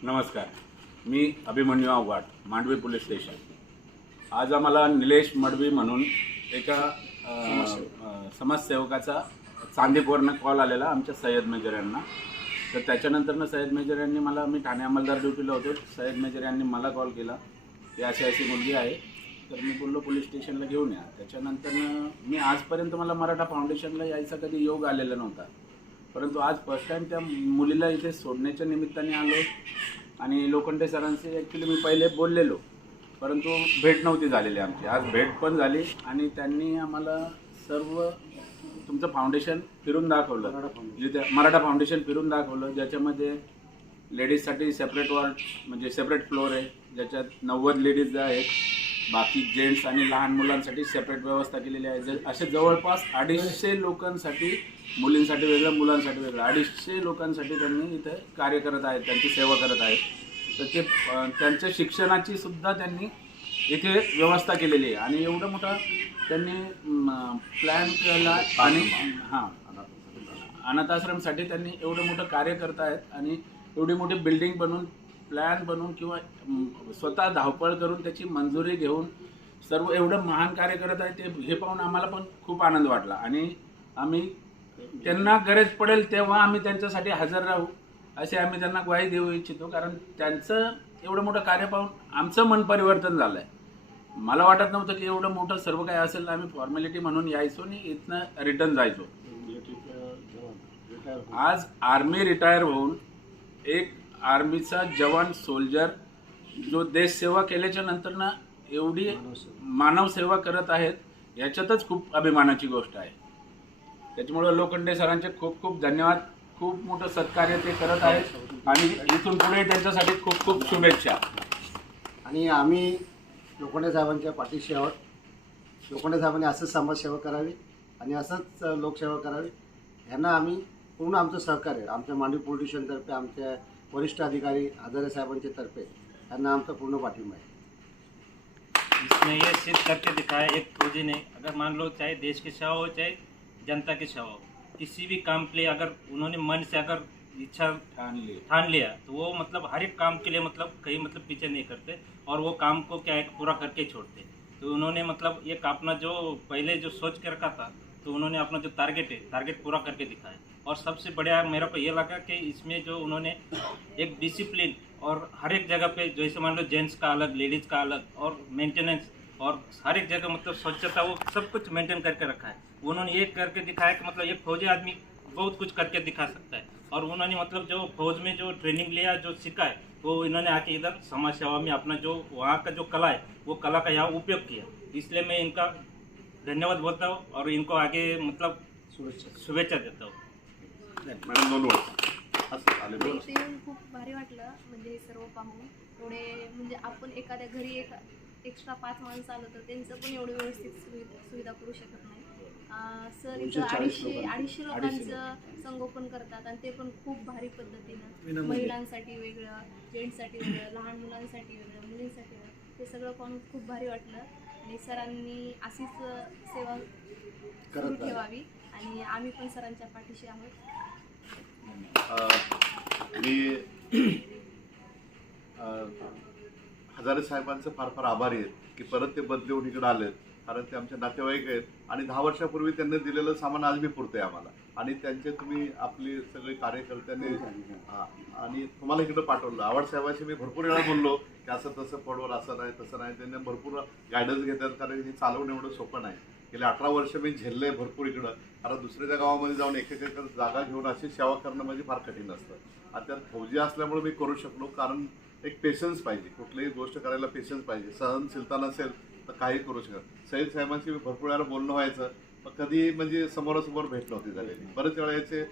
नमस्कार, मी Abhimanyu Awhad, Mandvi police station. आज आम्हाला निलेश मडवी म्हणून एका समाजसेवकाचा चांदीपूरनं कॉल आलेला आमच्या सय्यद मेजर यांना। तर त्याच्यानंतरनं सय्यद मेजर यांनी मला, मी ठाणे अंमलदार ड्युटीला होतो, सय्यद मेजर यांनी मला कॉल केला की अशी मुलगी आहे। तर मी बोललो पोलीस स्टेशनला घेऊन या। त्याच्यानंतरनं मी आजपर्यंत मला मराठा फाउंडेशनला यायचा कधी योग आलेला नव्हता, परंतु आज फर्स्ट टाइम त्या मुलीला इथे सोडण्याच्या निमित्ताने आलो। आणि लोखंडे सरांशी ॲक्च्युली मी पहिले बोललेलो, परंतु भेट नव्हती झालेली आमची। आज भेट पण झाली आणि त्यांनी आम्हाला सर्व तुमचं फाउंडेशन फिरून दाखवलं, जिथे मराठा फाउंडेशन फिरून दाखवलं, ज्याच्यामध्ये लेडीजसाठी सेपरेट वॉर्ड म्हणजे सेपरेट फ्लोअर आहे, ज्याच्यात 90 लेडीज आहेत, बाकी जेंट्स आणि लहान मुलांसाठी सेपरेट व्यवस्था केलेली आहे। असे जवळपास 250 लोकांसाठी, मुलींसाठी वेगळं, मुलांसाठी वेगळं, 250 लोकांसाठी त्यांनी इथे कार्य करत आहेत, त्यांची सेवा करत आहेत। तर ते त्यांच्या शिक्षणाची सुद्धा त्यांनी इथे व्यवस्था केलेली आहे। आणि एवढं मोठं त्यांनी प्लॅन केला आणि अनाथ आश्रमसाठी त्यांनी एवढं मोठं कार्य करत आहेत आणि एवढी मोठी बिल्डिंग बनवून, प्लॅन बनवून किंवा स्वतः धावपळ करून त्याची मंजुरी घेऊन सर्व एवढं महान कार्य करत आहे। ते हे पाहून आम्हाला पण खूप आनंद वाटला आणि आम्ही त्यांना गरज पडेल तेव्हा आम्ही त्यांच्यासाठी हजर राहू असे आम्ही त्यांना ग्वाही देऊ इच्छितो। कारण त्यांचं एवढं मोठं कार्य पाहून आमचं मन परिवर्तन झालं आहे। मला वाटत नव्हतं की एवढं मोठं सर्व काही असेल। आम्ही फॉर्मॅलिटी म्हणून यायचो आणि इथनं रिटर्न जायचो। आज आर्मी रिटायर होऊन एक आर्मीचा जवान, सोल्जर जो देशसेवा केल्याच्या नंतरनं एवढी मानवसेवा करत आहेत, याच्यातच खूप अभिमानाची गोष्ट आहे। त्याच्यामुळे लोखंडे सरांचे खूप खूप धन्यवाद। खूप मोठं सत्कार्य ते करत आहेत आणि इथून पुढे त्यांच्यासाठी खूप खूप शुभेच्छा। आणि आम्ही लोखंडे साहेबांच्या पाठीशी आहोत। लोखंडे साहेबांनी असंच समाजसेवा करावी आणि असंच लोकसेवा करावी, ह्यांना आम्ही पूर्ण आमचं सहकार्य, आमच्या मांडवी पोलीस स्टेशनतर्फे, आमच्या वरिष्ठ अधिकारी हजारे साहेबांच्या तर्फे ह्यांना आमचा पूर्ण पाठिंबा आहे। इसमें ये सिद्ध करके दिखाया एक फौजी ने, अगर मान लो चाहे देश की सेवा हो चाहे जनता की सेवा हो, किसी भी काम के लिए अगर उन्होंने मन से अगर इच्छा ठान लिया तो वो मतलब हर एक काम के लिए मतलब कहीं मतलब पीछे नहीं करते और वो काम को क्या है पूरा करके छोड़ते। तो उन्होंने मतलब एक अपना जो पहले जो सोच के रखा था, तो उन्होंने अपना जो टारगेट पूरा करके दिखाया। और सबसे बढ़िया मेरे को ये लगा कि इसमें जो उन्होंने एक डिसिप्लिन और हर एक जगह पे जैसे मान लो जेंट्स का अलग, लेडीज़ का अलग, और मेंटेनेंस और हर एक जगह मतलब स्वच्छता, वो सब कुछ मेंटेन करके रखा है। उन्होंने ये करके दिखाया कि मतलब एक फौजी आदमी बहुत कुछ करके दिखा सकता है। और उन्होंने मतलब जो फौज में जो ट्रेनिंग लिया, जो सीखा है, वो इन्होंने आके इधर समाज सेवा में अपना जो वहाँ का जो कला है, वो कला का यहाँ उपयोग किया। इसलिए मैं इनका धन्यवाद बोलता हूँ और इनको आगे मतलब शुभेच्छा देता हूँ। मॅडम दोन इथे येऊन खूप भारी वाटलं, म्हणजे हे सर्व पाहून। एवढे म्हणजे आपण एखाद्या घरी एक एक्स्ट्रा 5 माणसं आलं तर त्यांचं पण एवढं व्यवस्थित सुविधा करू शकत नाही। सर इथं 250 लोकांचं संगोपन करतात आणि ते पण खूप भारी पद्धतीनं, महिलांसाठी वेगळं, जेंट्ससाठी वेगळं, लहान मुलांसाठी वेगळं, मुलींसाठी वेगळं, ते सगळं पाहून खूप भारी वाटलं। आणि सरांनी अशीच सेवा सुरू ठेवावी आणि आम्ही पण सरांच्या पाठीशी आहोत। मी हजारे साहेबांचं फार फार आभारी आहेत की परत ते बदलून इकडे आलेत, कारण ते आमचे नातेवाईक आहेत आणि 10 वर्षापूर्वी त्यांनी दिलेलं सामान आज मी पुरतंय आम्हाला। आणि त्यांचे तुम्ही आपली सगळे कार्यकर्त्यांनी आणि तुम्हाला इकडे पाठवलं। आव्हाड साहेबांशी मी भरपूर वेळा बोललो की असं तसं पडवर, असं नाही तसं नाही, त्यांनी भरपूर गायडन्स घेतात, कारण हे चालवणं एवढं सोपं नाही। गेले 18 वर्ष मी झेलले भरपूर इकडं, कारण दुसऱ्या गावामध्ये जाऊन एक जागा घेऊन अशी सेवा करणं म्हणजे फार कठीण असतं। आता त्यात फौजी असल्यामुळे मी करू शकलो, कारण एक पेशन्स पाहिजे, कुठलीही गोष्ट करायला पेशन्स पाहिजे, सहनशीलता नसेल तर काही करू शकत। सय्यद साहेबांशी मी भरपूर वेळा बोलणं व्हायचं, पण कधी म्हणजे समोरासमोर भेट नव्हती झालेली। बरेच वेळा याचे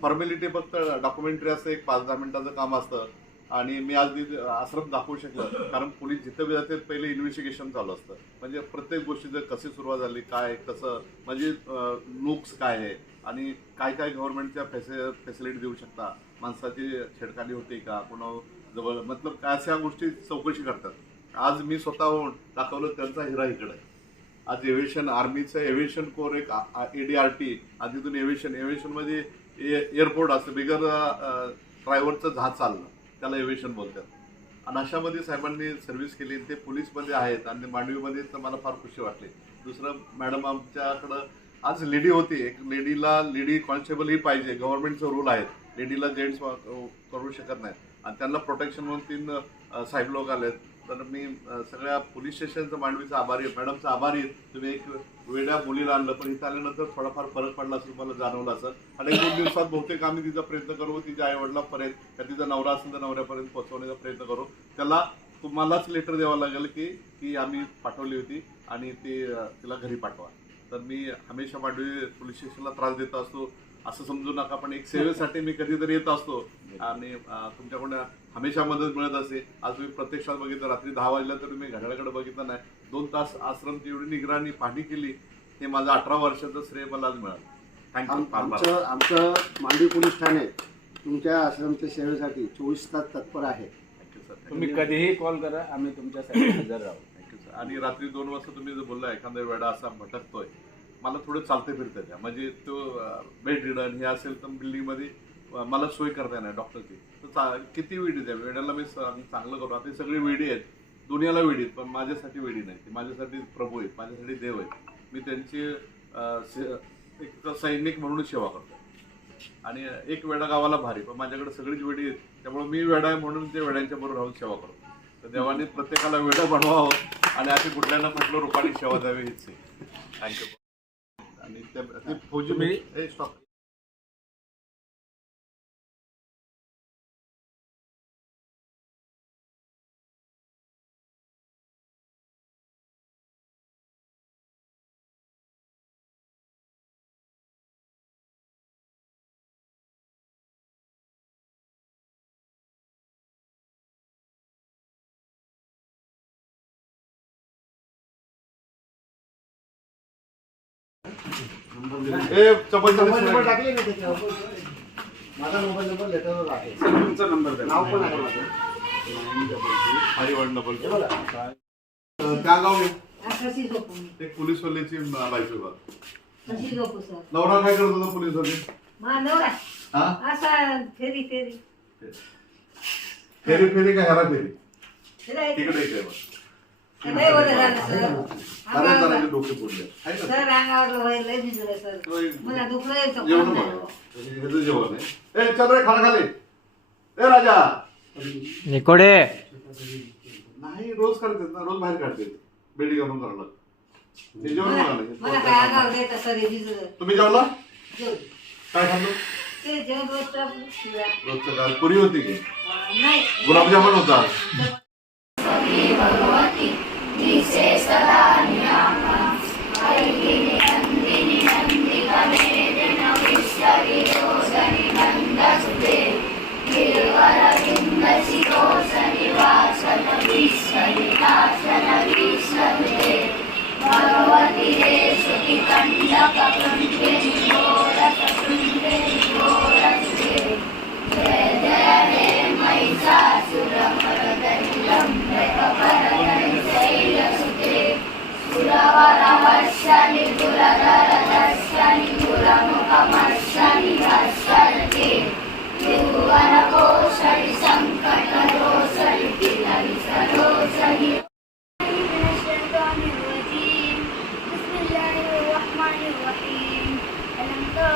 फॉर्मॅलिटी फक्त डॉक्युमेंटरी असतं, एक 5-10 मिनिटाचं काम असतं आणि मी आज आश्रम दाखवू शकलं, कारण पोलीस जिथं बी जाते पहिले इन्व्हेस्टिगेशन चालू असतं, म्हणजे प्रत्येक गोष्टीचं कशी सुरुवात झाली, काय कसं, म्हणजे नुक्स काय आहे आणि काय काय गव्हर्नमेंटच्या फॅसिलिटी देऊ शकता, माणसाची छेडखानी होते का, कोणा जवळ मतलब काय, अशा गोष्टी चौकशी करतात। आज मी स्वतःहून दाखवलं, त्यांचा हिरा इकडे आहे। आज एव्हिएशन, आर्मीचं एव्हिएशन कोर एक ADRT आणि तिथून एव्हिएशनमध्ये एअरपोर्ट असतं, बिगर ड्रायव्हरचं जहाज चाललं, त्याला एव्हिएशन बोलतात. आणि अशामध्ये साहेबांनी सर्व्हिस केली. ते पोलीसमध्ये आहेत आणि मांडवीमध्ये तर मला फार खुशी वाटली. दुसरं मॅडम आमच्याकडं आज लेडी होती, एक लेडी कॉन्स्टेबल ही पाहिजे, गव्हर्नमेंटचं रूल आहे, लेडीला जेंट्स करू शकत नाही आणि त्यांना प्रोटेक्शन म्हणून 3 साहेब लोक आलेत. तर मी सगळ्या पोलीस स्टेशनचं मांडवीचा आभारी आहे, मॅडमचा आभारी आहे. तुम्ही एक वेगळ्या मुलीला आणलं पण इथं आल्यानंतर थोडाफार फरक पडला असेल, मला जाणवलं असेल. आणि 1-2 दिवसात बहुतेक आम्ही तिचा प्रयत्न करू, तिच्या आईवडिलांपर्यंत त्या तिचा नवरा असेल तर नवऱ्यापर्यंत पोहोचवण्याचा प्रयत्न करू. त्याला तुम्हालाच लेटर द्यावं लागेल की आम्ही पाठवली होती आणि तिला घरी पाठवा. तर मी हमेशा मांडवी पोलीस स्टेशनला त्रास देत असतो असं समजू नका, पण एक सेवेसाठी मी कधीतरी येत असतो आणि तुमच्याकडून हमेशा मदत मिळत असते. आज तुम्ही प्रत्यक्षात बघितलं, रात्री 10 वाजल्या तर तुम्ही घड्याळाकडे बघितलं नाही. 2 तास आश्रमची एवढी निगराणी पाहणी केली, हे माझं 18 वर्षाचं श्रेय मला आज मिळालं. थँक्यू. आमचं मांडवी पोलीस ठाणे तुमच्या आश्रमच्या सेवेसाठी 24 तास तत्पर आहे. Thank you sir. तुम्ही कधीही कॉल करा, आम्ही तुमच्यासाठी हजर राहू. Thank you sir. आणि रात्री 2 वाजता तुम्ही जर बोलला एखादा वेडा असा भटकतोय, मला थोडं चालते फिरतं द्या, म्हणजे तो बेड रिडन हे असेल तर बिल्डिंगमध्ये मला सोय करता येणार डॉक्टरची. तर किती वेडी द्या, वेड्याला मी चांगलं करू. आता सगळी वेडी आहेत, दुनियाला वेडी आहेत, पण माझ्यासाठी वेडी नाही. ती माझ्यासाठी प्रभू आहेत, माझ्यासाठी देव आहेत. मी त्यांची एक सैनिक म्हणून सेवा करतो. आणि एक वेडा गावाला भारी, पण माझ्याकडे सगळीच वेडी आहेत, त्यामुळे मी वेडा आहे म्हणून ते वेड्यांच्या बरोबर राहून सेवा करतो. तर देवाने प्रत्येकाला वेडा बनवावं आणि अशी कुठल्या ना कुठल्या रूपाने सेवा द्यावी हीच आहे. थँक्यू. आणि ते फौजी तुम्ही स्टॉप. नंबर टाकले ना त्याच्यावर. माझा मोबाईल नंबर लेटरवर आहे. तुमचा नंबर द्या. नाव पण आहे माझं. हरिवंड बोलतो. बोला. त्या गाव कशी झोपू मी? ते पोलीसवाल्याची बायको बघ. कशी झोपू सर? नवरा काय करत होता पोलीसवाले? मा नवरा हा असा फेरी फेरी फेरी का हेरा फेरी? फिरायचं. तिकडे इकडे बघ. लय बरं झालं सर. बऱ्याच जणांचे डोके फोडले आहे का? सर अंगावर व्हायला लय भिजलं सर. मला दुखलं यायचं जेवण पण बघ. नाही. ह्याचं जेवण आहे. ए चल रे खाना खाली. ए राजा निकोडे नाही, रोज काढतात ना, रोज बाहेर काढतात. बेडी घालून करायला हे जेवण मला काय म्हणाले. अंगावर द्यायचं सर हे भिजलं. तुम्ही जेवला? जेवू. काय खाल्लं? ते जेवण रोजचा शिरा. रोजचं काल पुरी होती की नाही गुलाबजामुन होता?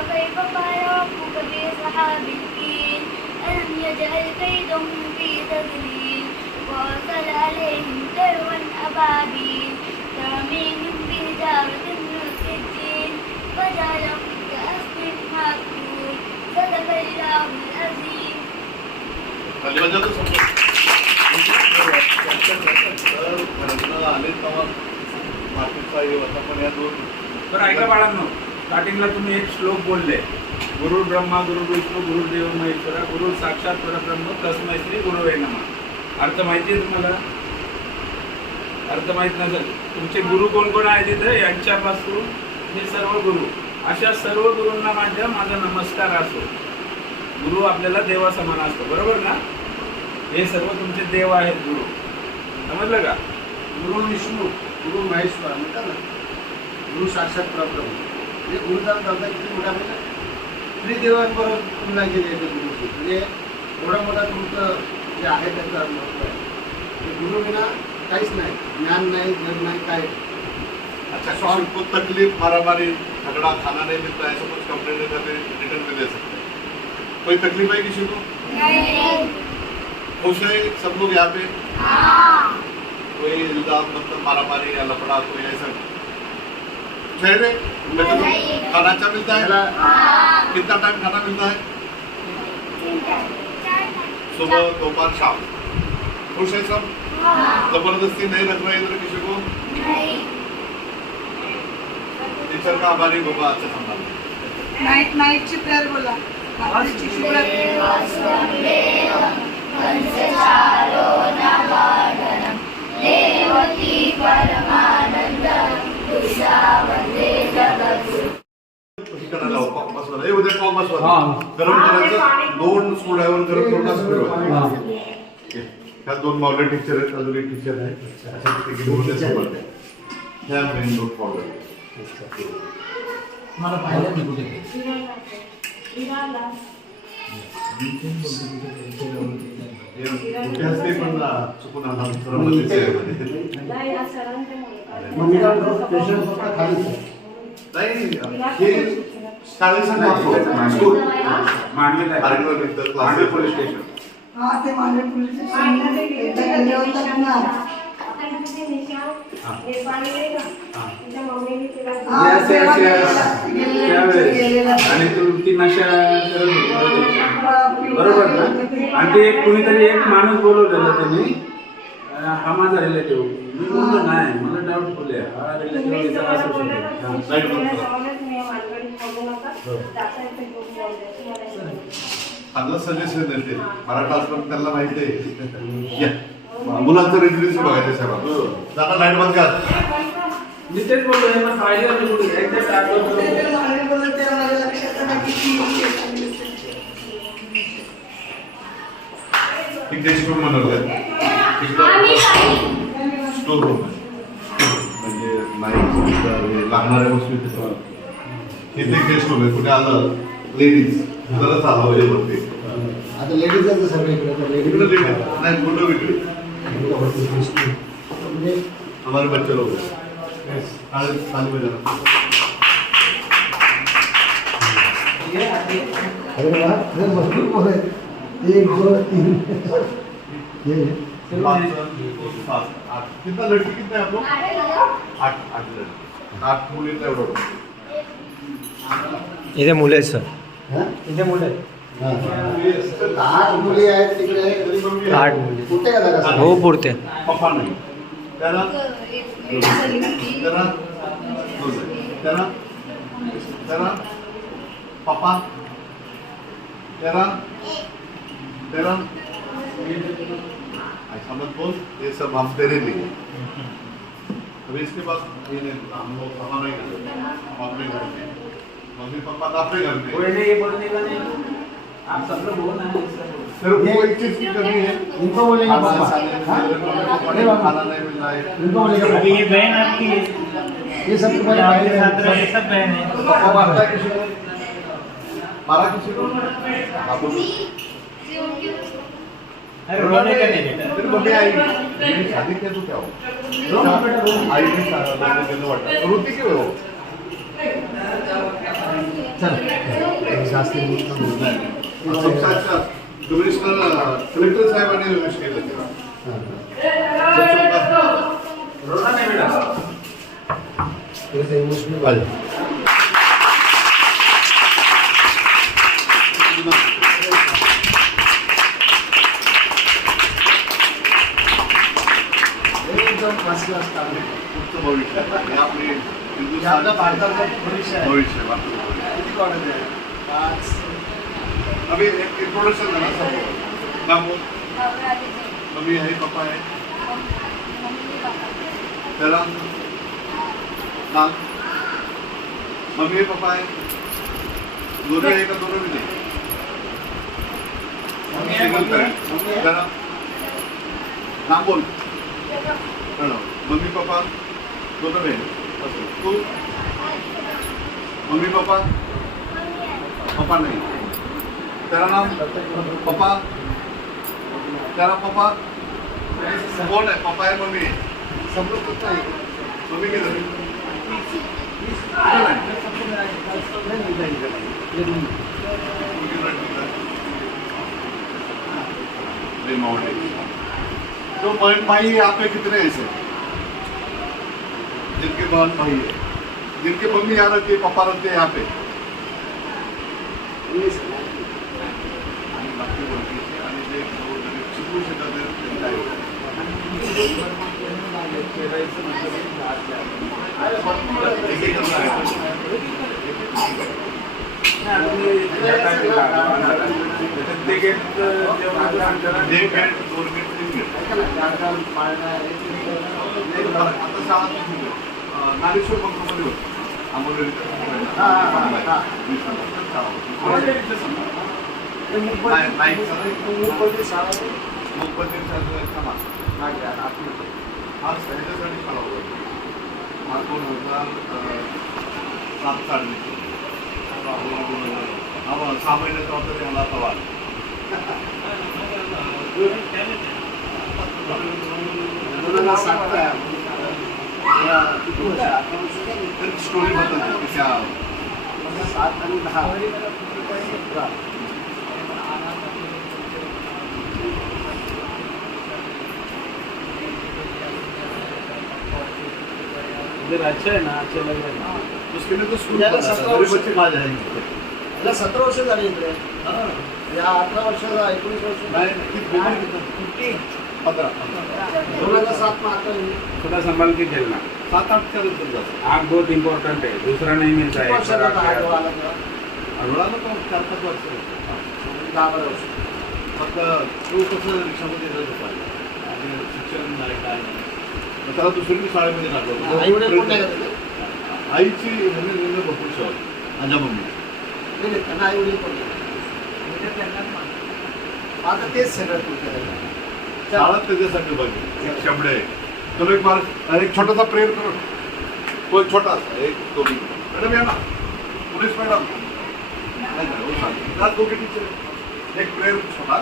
كيف فعل ربك بأصحاب الفيل ألم يجعل كيدهم في تضليل وأرسل عليهم طيرا أبابيل ترميهم بحجارة من سجيل فجعلهم كعصف مأكول صدق الله العظيم. तर ऐका बाळांनो, स्टार्टिंगला तुम्ही एक श्लोक बोलले, गुरु ब्रह्मा गुरु विष्णू गुरुदेव महेश्वरा गुरु साक्षात परब्रह्म तस्मै श्री गुरुवे नमः. अर्थ माहिती आहे तुम्हाला? अर्थ माहित नसेल, तुमचे गुरु कोण कोण आहेत तिथे, यांच्यापासून हे सर्व गुरु, अशा सर्व गुरूंना माझा नमस्कार असो. गुरु आपल्याला देवा समान असतो, बरोबर ना? हे सर्व तुमचे देव आहेत गुरु, समजलं का? गुरु विष्णू गुरु महेश्वर म्हणतात ना, गुरु साक्षात परब्रह्म. म्हणजे गुरुदान करता किती मोठा म्हणजे त्रिदेवांबरोबर तुलना केली आहे गुरुची. म्हणजे एवढा मोठा तुमचं जे आहे त्याचं महत्त्व आहे. गुरुविना काहीच नाही, ज्ञान नाही, जग नाही, काय अच्छा, किसी को तकलीफ, मारामारी, झगड़ा, खाना नहीं मिलता है, ऐसा कुछ कंप्लेंट करके रिटर्न में दे सकते हैं. कोई तकलीफ है किसी को? खुश है सब लोग यहाँ पे? कोई इल्जाम मतलब मारामारी या लफड़ा कोई ऐसा चेहरे खाना अच्छा मिलता है? कितना टाइम खाना मिलता है? सुबह, दोपहर, शाम. खुश है सब? जबरदस्ती नहीं रख रहे इधर किसी को? टीचर का आभारी बाबा अच्छा संभाल. नाईटची प्रेयर बोला. रात्रीची शिवरात्री. करायला बसवायला. ए, उद्या कॉम बसवायला. गरम करायचं. 2 स्क्रूड्रायव्हर गरम करून असं फिरवायचं. ह्या 2 मावले टीचर आहेत, अजून एक टीचर आहे. अशा तिघी मुलं सोबत आहे. ह्या मेन रोड फॉलो. मला पाहिलं नाही कुठे कुठे असते पण चुकून आला सरमध्येच आहे मध्ये. मग मी काय म्हणतो, स्टेशन फक्त खालीच आहे. नाही, हे शाळेचं नाही, स्कूल. Mandve police station. हा ते माझे पोलीस स्टेशन एकदा गेले होतात ना. Yes, yes, yes. त्यावेळेस. आणि तू ती नशा करत होती बरोबर ना. आणि ते कुणीतरी एक माणूस बोलवलेला त्यांनी, हा माझा रिलेटिव्ह. मी बोललो नाही, मला डाऊटफुल आहे, हा रिलेटिव्ह असू शकतो. लाईट बंद करा. चांगलं सजेशन आहे ते. मराठा आश्रम त्यांना माहिती आहे. या. मुलांचं रेसिडेन्सी बघायचं साहेब. जाता लाईट बंद कर. मी तेच बोललो, यांना पाहिजे होते कुठे एक्झॅक्ट आठवतो. एक गेस्ट रूम बनवलंय. स्टोर रूम आहे. म्हणजे नाही लागणाऱ्या वस्तू इथे. इथे गेस्ट रूम आहे. कुठे आलं लेडीज तरच आलं पाहिजे वरती. आता लेडीजच सगळे इकडे तर इकडे लेडीज लेडीज नाही, फोटो विडिओ. म्हणजे हमारे बच्चे लोग खाली में जाना. अरे वा, अरे भरपूर पोरं आहेत. 1 2 3 ये 5 7 8. कितना लड़की कितना है आप लोग? 8 लड़की. 8 मुलींना एवढं. इथे मुलं आहेत सर. हां इथे मुलं आहेत. हां 8 मुली आहेत तिकडे. 8 मुली. कुठे का जागा? हो पुरते. पप्पा नाही त्याला त्याला पापा तेरा ऐसा मत बोल. ये सब हम तेरे लिए. अभी इसके बाद ये नहीं, हम लोग हमारे घर में, हम अपने घर में, मम्मी पापा तो अपने घर में. कोई नहीं, ये बोलने का नहीं. आप सब लोग बोलना है. सिर्फ वो एक चीज की कमी है. इनको बोलेंगे खाना पापा. खाना नहीं मिल रहा है. इनको बोलेंगे अभी पापा. ये बहन आपकी है, ये सब तुम्हारे जो भाई आपके साथ रहे, हैं. ये सब बहन है. पापा मारता है किसी को? मारा किसी को? आप बोलो. अरे रोने का नहीं बेटा. फिर मम्मी आएगी. मेरी शादी किया तो क्या हो? आई भी सारा वाटतं. रोती क्यों हो? चल शास्त्री सबसे अच्छा कमिश्नर कलेक्टर साहेबांनी विश केलं तेव्हा. रोना नहीं बेटा. इमोशनल वाले. एकदम फर्स्ट क्लास काम आहे. पुढचं भविष्य हे आपली हे आपलं भारताचं भविष्य आहे. भविष्य भारताचं भविष्य. किती कॉलेज आहे? 5 अभी एक इंट्रोडक्शन झाला सबको. नाम बोल. मम्मी आहे, पप्पा आहे. त्याला नाम. मम्मी पप्पा आहे. दोनों आहे का दोनों भी नाही? Single parent. त्याला नाम बोल. मम्मी पप्पा दोनों बहन. तू मम्मी पप्पा पप्पा नहीं. तेरा नाम पप्पा त्याला पप्पा कोण आहे? पप्पा आहे मम्मी आहे? सब लोग कितना है? मम्मी गेलं तो बहन भाई यहाँ पे कितने ऐसे जिनके बहन भाई है, जिनके मम्मी यहाँ रहती है, पापा रहते हैं यहाँ पे? आणि बाकी ओळखीचे आणि जे गोरगरीब शिकू शकत नाही त्यांना आहे. एक गेट, दोन गेट, तीन गेट. आता शाळा नागेश्वर बंगलोमध्ये होती आंबोली हा सैन्यासाठी शाळा होती. हा 2007 साली हा 6 महिन्याचा होता ते मला आता वाढ. 2007 स्टोरी बदलते की त्या 7 आणि 10 अच्छा है ना, अच्छा लग रहा है. उसके लिए तो स्कूल याला 17 वर्ष बच्चे कहाँ जाएंगे? त्याला 17 वर्ष झाली इकडे. या 18 वर्षाचा 19 वर्ष नहीं, कितनी 15 2007 में आता है. थोड़ा संभाल के खेलना. 7-8 का नंतर जातो. आग बहुत इम्पोर्टेंट है, दूसरा नहीं मिलता है. वर्षाचा आता आहे डोळाला तेव्हा. अरोळाला तो 4-5 वर्ष. 10-12 वर्ष. फक्त तो कसं रिक्षामध्ये येत होता आणि शिक्षण नाही काय नाही. मग त्याला दुसरी शाळेमध्ये टाकलं. आई वडील कोण नाही करत? आईची ह्याने भरपूर शाळा माझ्या मम्मी. नाही त्यांना आई वडील कोण नाही. आता तेच सगळं तुमच्याकडे. शाळा त्याच्यासाठी बघी एक शब्द आहे. चलो एक बार एक छोटासा प्रेयर करो. कोई छोटा एक दोघी मॅडम या ना, पोलीस मॅडम नाही का, वो सांग दोघी टीचर एक प्रेयर छोटा.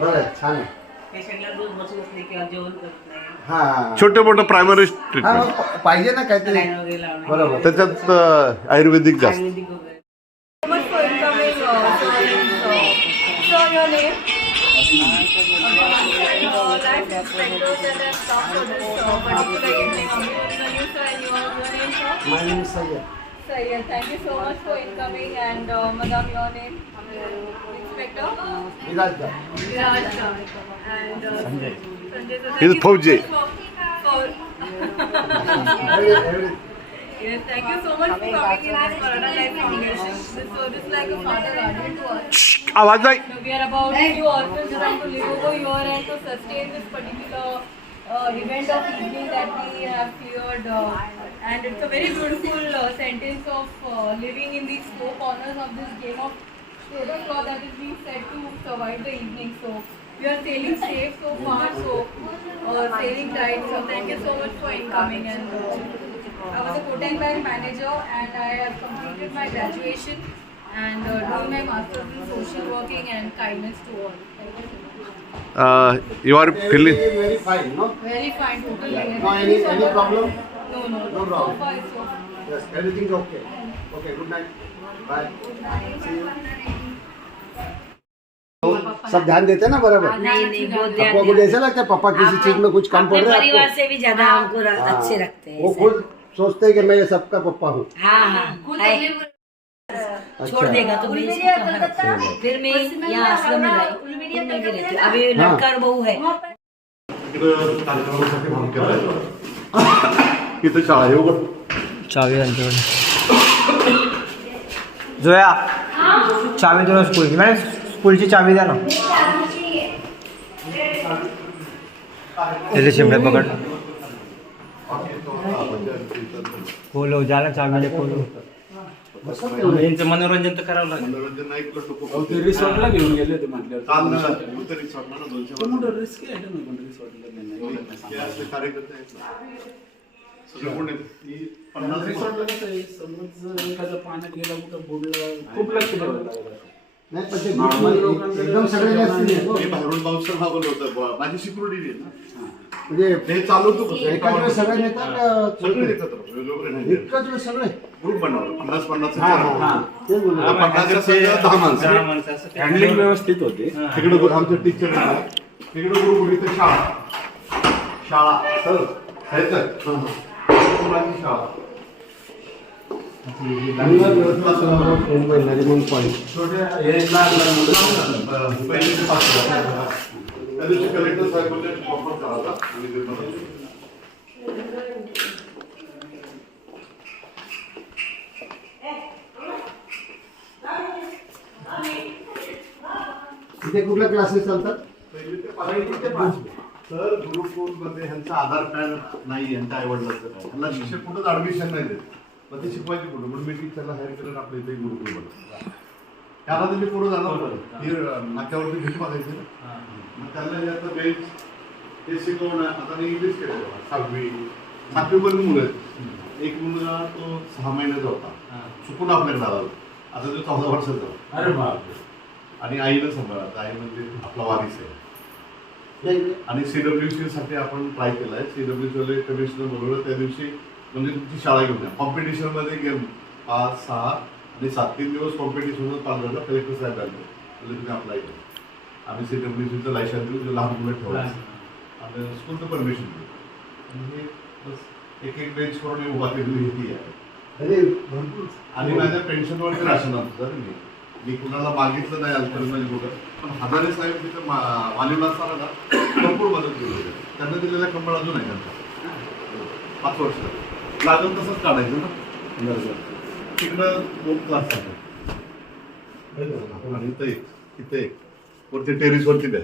बरं छान आहे. पेशंटला रोज बसून असले किंवा जेवण करत नाही, हा छोटे मोठे प्रायमरी हा ट्रीटमेंट पाहिजे ना काहीतरी. लाईन वगैरे लावणे, बरोबर. त्याच्यात आयुर्वेदिक जास्त. आयुर्वेदिक वगैरे. So much for incoming. So your name? Life inspectors and then staff for this particular evening. You sir and your name sir? My name is Sayyid. Sayyid, thank you so much for incoming and madam your name? Inspector? Viraj दा. Viraj sir. And Sanjay. He's Fauji. Yes, thank you so much for coming in this Corona Life Foundation. This is like a father guardian to us. आवाज नाही. We are about few orphans trying to live over here and to sustain this particular event of evening that we have cleared. And it's a very beautiful sentence of living in these four corners of this game of protocol that is being said to survive the evening. So we are sailing safe so far, so sailing tight. So thank you so much for incoming. And I was a Kotak Bank manager and I have completed my graduation and doing my master's in social working and kindness to all. Thank you so much. You are feeling Very fine, no? Very fine, totally. No any problem? No, No so problem. far it's so fine. Yes, everything is okay. Okay, good night. Bye. See you. तो सब ध्यान देते हैं ना बराबर. नहीं नहीं, बहुत ध्यान पापा को देते जैसा लगता है पापा किसी चीज में कुछ कम पड़ अपने रहा है परिवार आपको? से भी ज्यादा हमको अच्छे रखते हैं वो ऐसे। खुद सोचते हैं कि मैं सबका पप्पा हूँ. हाँ हाँ है। छोड़ देगा तो मैं इसको कहाँ रखूं? फिर मैं यहाँ आश्रम में लाई, फिर मैं भी रहती हूँ। अभी लड़का और बहू है। इकडं कार्यक्रमासाठी भाग केलाय इथं शाळा आहे उघड. चावी त्यांच्याकडे. जोया चावी दे ना स्कूलची. मॅडम स्कूलची चावी द्या ना. त्याचे शिमडे पकड. खोलो ज्याला चावी दे खोलो. यांचं मनोरंजन तर करावं लागेल. मनोरंजन नाही इकडं अहो, नको. ते रिसॉर्टला घेऊन गेले होते म्हटल्यावर. काल ना कुठेतरी स्वप्नानं 200 तो मोठं रिस्क आहे ना, पण रिसॉर्टला हे असले कार्यकर्ते आहेत ना. सगळे कोण आहेत? ही 50 रिसॉर्टला कसं आहे, समज जर एखादा पाण्यात गेला कुठं बुडलं, खूप लक्ष द्यावं लागतं. नाही पण ते ग्रुपमध्ये एकदम सगळे जास्त नाही हो. मी बाहेरून बाउन्सर मागवलं होतं. माझी सिक्युरिटी आहे ना. म्हणजे हे चालवतो कसं एकाच वेळेस सगळे नेतात का? सगळे एकत्र वेगवेगळे नाही. एकाच वेळेस सगळे ग्रुप बनवलं 50-50 हा, हा. तेच बोललो. आता 50 च्या 10 माणसं. 10 माणसं असं हँडलिंग व्यवस्थित होते. तिकडे बघ आमचे टीचर तिकडे ग्रुप इथे शाळा सर माझी शाळा मुंबई नरिमन पॉईंट. छोट्या हे लहान लहान मुलं पहिले ते 5 त्या दिवशी कलेक्टर साहेब बोलले ऑफर करा आणि ते बनवलं. इथे कुठल्या क्लासेस चालतात? पहिली ते 5 सर गुरुकुलमध्ये ह्यांचा आधार कार्ड नाही यांच्या आईवडिलांचं काय ह्यांना शिक्षक कुठंच ऍडमिशन नाही देत. मग ते शिकवायचे कुठं म्हणून मी टीचरला हायर केलं आपल्या इथे गुरुकुल बनवलं. त्याला त्यांनी पुढे जाणार ही नाक्यावरती भीती मागायची ना. मग त्यांना जे आता बेंच हे शिकवणं आता मी इंग्लिश केलं 7वी पर्यंत मुलं आहेत. एक मुलगा तो 6 महिन्याचा होता चुकून आपल्याकडे आला. आता तो 14 वर्षाचा होता. अरे बाप. आणि आईनं सांभाळा. आई म्हणजे आपला वारीस आहे. आणि CWC साठी आपण ट्राय केलाय. CWC कमिशनर बोलवलं त्या दिवशी म्हणजे तुमची शाळा घेऊन या कॉम्पिटिशन मध्ये गेम 5, 6 आणि 7 3 दिवस कॉम्पिटिशन पाठवलं. कलेक्टर साहेब आले म्हणजे तुम्ही अप्लाय केलं. आम्ही CWCचं लायसन देऊ लहान मुलं ठेवायचं आणि स्कूलचं परमिशन देऊ. आणि बस एक बेंच करून उभा केलेली ही आहे. अरे भरपूर. आणि माझ्या पेन्शनवरती राशन आणतो सर मी कुणाला मागितलं नाही आजपर्यंत माझी बोलत. पण हजारे साहेब तिथे वालीला असताना ना भरपूर मदत केली होती. त्यांना दिलेला कंबळ अजून आहे त्यांचा 5 वर्ष लागेल तसंच काढायचं ना. तिकडं 2 क्लास आहेत आणि इथं एक वरती टेरिसवरती द्या.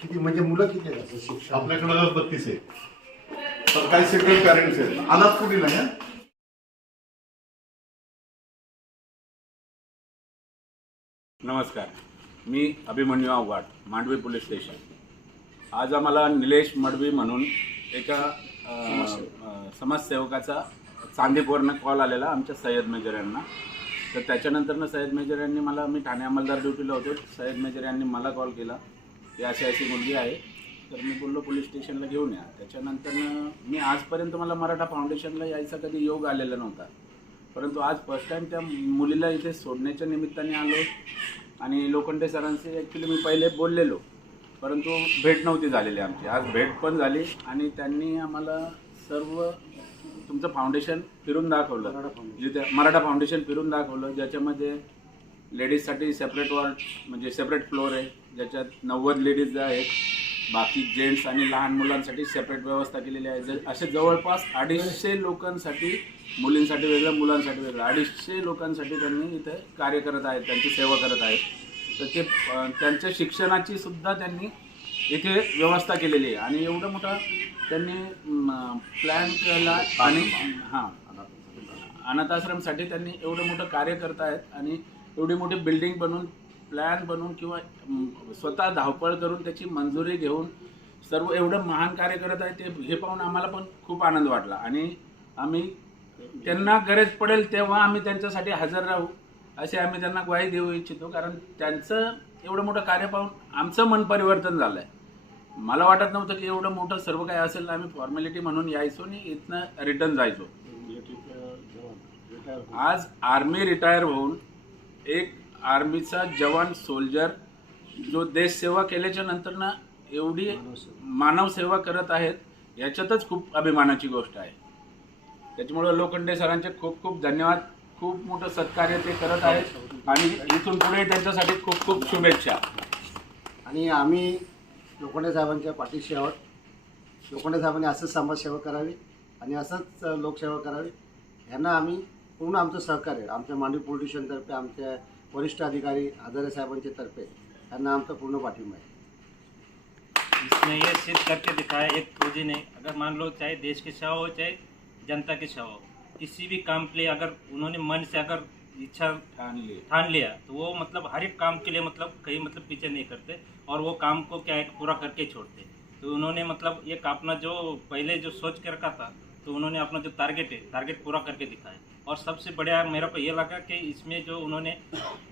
किती म्हणजे मुलं किती आहेत असं शिक्षक? आपल्याकडं 32 आहे. तर काही सेपरेट पॅरेंट्स आहेत. अनाथ कुठे नाही हा. नमस्कार, मी अभिमन्यू आवघाट, मांडवी पोलीस स्टेशन. आज आम्हाला निलेश मडवी म्हणून एका समाजसेवकाचा चांदीपूरनं कॉल आलेला आमच्या सय्यद मेजर यांना. तर त्याच्यानंतरनं सय्यद मेजर यांनी मला, मी ठाणे अंमलदार ड्युटीला होतो, सय्यद मेजर यांनी मला कॉल केला की अशी मुलगी आहे. तर मी बोललो पोलीस स्टेशनला घेऊन या. त्याच्यानंतरनं मी आजपर्यंत मला मराठा फाउंडेशनला यायचा कधी योग आलेला नव्हता. परंतु आज फर्स्ट टाईम त्या मुलीला इथे सोडण्याच्या निमित्ताने आलो. आणि लोखंडे सरांचे ॲक्च्युली मी पहिले बोललेलो, परंतु भेट नव्हती झालेली आमची. आज भेट पण झाली आणि त्यांनी आम्हाला सर्व तुमचं फाउंडेशन फिरून दाखवलं, जिथे मराठा फाउंडेशन फिरून दाखवलं, ज्याच्यामध्ये लेडीजसाठी सेपरेट वॉर्ड म्हणजे सेपरेट फ्लोअर आहे, ज्याच्यात 90 लेडीज आहेत, बाकी जेंट्स आणि लहान मुलांसाठी सेपरेट व्यवस्था केलेली आहे. असे जवळपास 250 लोकांसाठी, मुलींसाठी वेगळं, मुलांसाठी वेगळं, 250 लोकांसाठी त्यांनी इथे कार्य करत आहेत, त्यांची सेवा करत आहेत. तर ते त्यांच्या शिक्षणाची सुद्धा त्यांनी इथे व्यवस्था केलेली आहे. आणि एवढं मोठं त्यांनी प्लॅन केला. आणि हां, अनाथ आश्रमसाठी त्यांनी एवढं मोठं कार्य करत आहेत. आणि एवढी मोठी बिल्डिंग बनवून, प्लॅन बनवून किंवा स्वतः धावपळ करून त्याची मंजुरी घेऊन सर्व एवढं महान कार्य करत आहे. ते हे पाहून आम्हाला पण खूप आनंद वाटला. आणि आम्ही त्यांना गरज पडेल तेव्हा आम्ही त्यांच्यासाठी हजर राहू असे आम्ही त्यांना ग्वाही देऊ इच्छितो. कारण त्यांचं एवढं मोठं कार्य पाहून आमचं मन परिवर्तन झालं आहे. मला वाटत नव्हतं की एवढं मोठं सर्व काही असेल. आम्ही फॉर्मॅलिटी म्हणून यायचो आणि इथनं रिटर्न जायचो. आज आर्मी रिटायर होऊन एक आर्मीचा जवान, सोल्जर जो देशसेवा केल्याच्या नंतरनं एवढी मानवसेवा करत आहेत, याच्यातच खूप अभिमानाची गोष्ट आहे. त्याच्यामुळं लोखंडे सरांचे खूप खूप धन्यवाद. खूप मोठं सत्कार्य ते करत आहेत आणि इथून पुढे त्यांच्यासाठी खूप खूप शुभेच्छा. आणि आम्ही लोखंडे साहेबांच्या पाठीशी आहोत. लोखंडे साहेबांनी असंच समाजसेवा करावी आणि असंच लोकसेवा करावी. ह्यांना आम्ही पूर्ण आमचं सहकार्य आमच्या मांडवी पोलीस स्टेशनतर्फे, आमच्या वरिष्ठ अधिकारी हजारे साहेबांच्या तर्फे ह्यांना आमचा पूर्ण पाठिंबा आहे. इसमें ये सिद्ध करके दिखाया एक फौजी ने, अगर मान लो चाहे देश की सेवा हो चाहे जनता की सेवा हो, किसी भी काम के लिए अगर उन्होंने मन से अगर इच्छा ठान लिया तो वो मतलब हर एक काम के लिए मतलब कहीं मतलब पीछे नहीं करते और वो काम को क्या है कि पूरा करके ही छोड़ते. तो उन्होंने मतलब एक अपना जो पहले जो सोच के रखा था तो उन्होंने अपना जो टारगेट पूरा करके दिखाया. और सबसे बढ़िया मेरे को ये लगा कि इसमें जो उन्होंने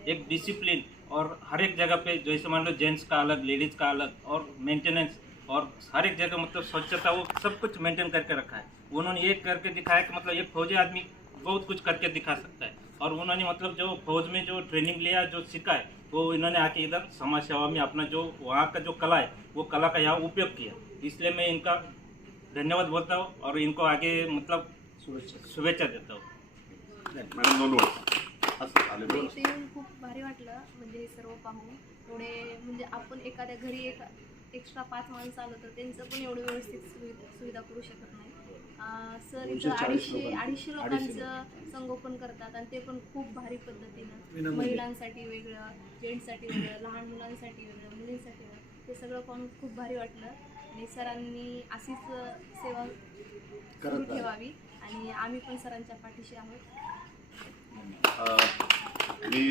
एक डिसिप्लिन और हर एक जगह पे जैसे मान लो जेंट्स का अलग, लेडीज़ का अलग और मेंटेनेंस और हर एक जगह मतलब स्वच्छता वो सब कुछ मेंटेन करके रखा है. उन्होंने ये करके दिखाया कि मतलब एक फौजी आदमी बहुत कुछ करके दिखा सकता है. और उन्होंने मतलब जो फौज में जो ट्रेनिंग लिया, जो सीखा है, वो इन्होंने आके इधर समाज सेवा में अपना जो वहाँ का जो कला है वो कला का यहाँ उपयोग किया. इसलिए मैं इनका धन्यवाद बोलता हूँ और इनको आगे मतलब शुभेच्छा देता हूँ. मॅडम 2 वर्ष असं आले इथे येऊन खूप भारी वाटलं म्हणजे हे सर्व पाहून. थोडे म्हणजे आपण एखाद्या घरी एक्स्ट्रा 5 माणसं आलं तर त्यांचं पण एवढं व्यवस्थित सुविधा करू शकत नाही. सर इथं 250 लोकांचं संगोपन करतात आणि ते पण खूप भारी पद्धतीनं. महिलांसाठी वेगळं, जेंट्ससाठी वेगळं, लहान मुलांसाठी वेगळं, मुलींसाठी वेगळं. ते सगळं पाहून खूप भारी वाटलं आणि सरांनी अशीच सेवा सुरू ठेवावी आणि आम्ही पण सरांच्या पाठीशी आहोत. मी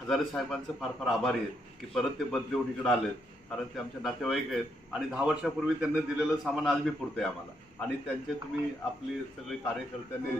हजारे साहेबांचं फार फार आभारी आहे की परत ते बदलून इकडे आलेत, कारण ते आमचे नातेवाईक आहेत आणि 10 वर्षापूर्वी त्यांनी दिलेलं सामान आज बी पुरतंय आम्हाला. आणि त्यांचे तुम्ही आपली सगळे कार्यकर्त्यांनी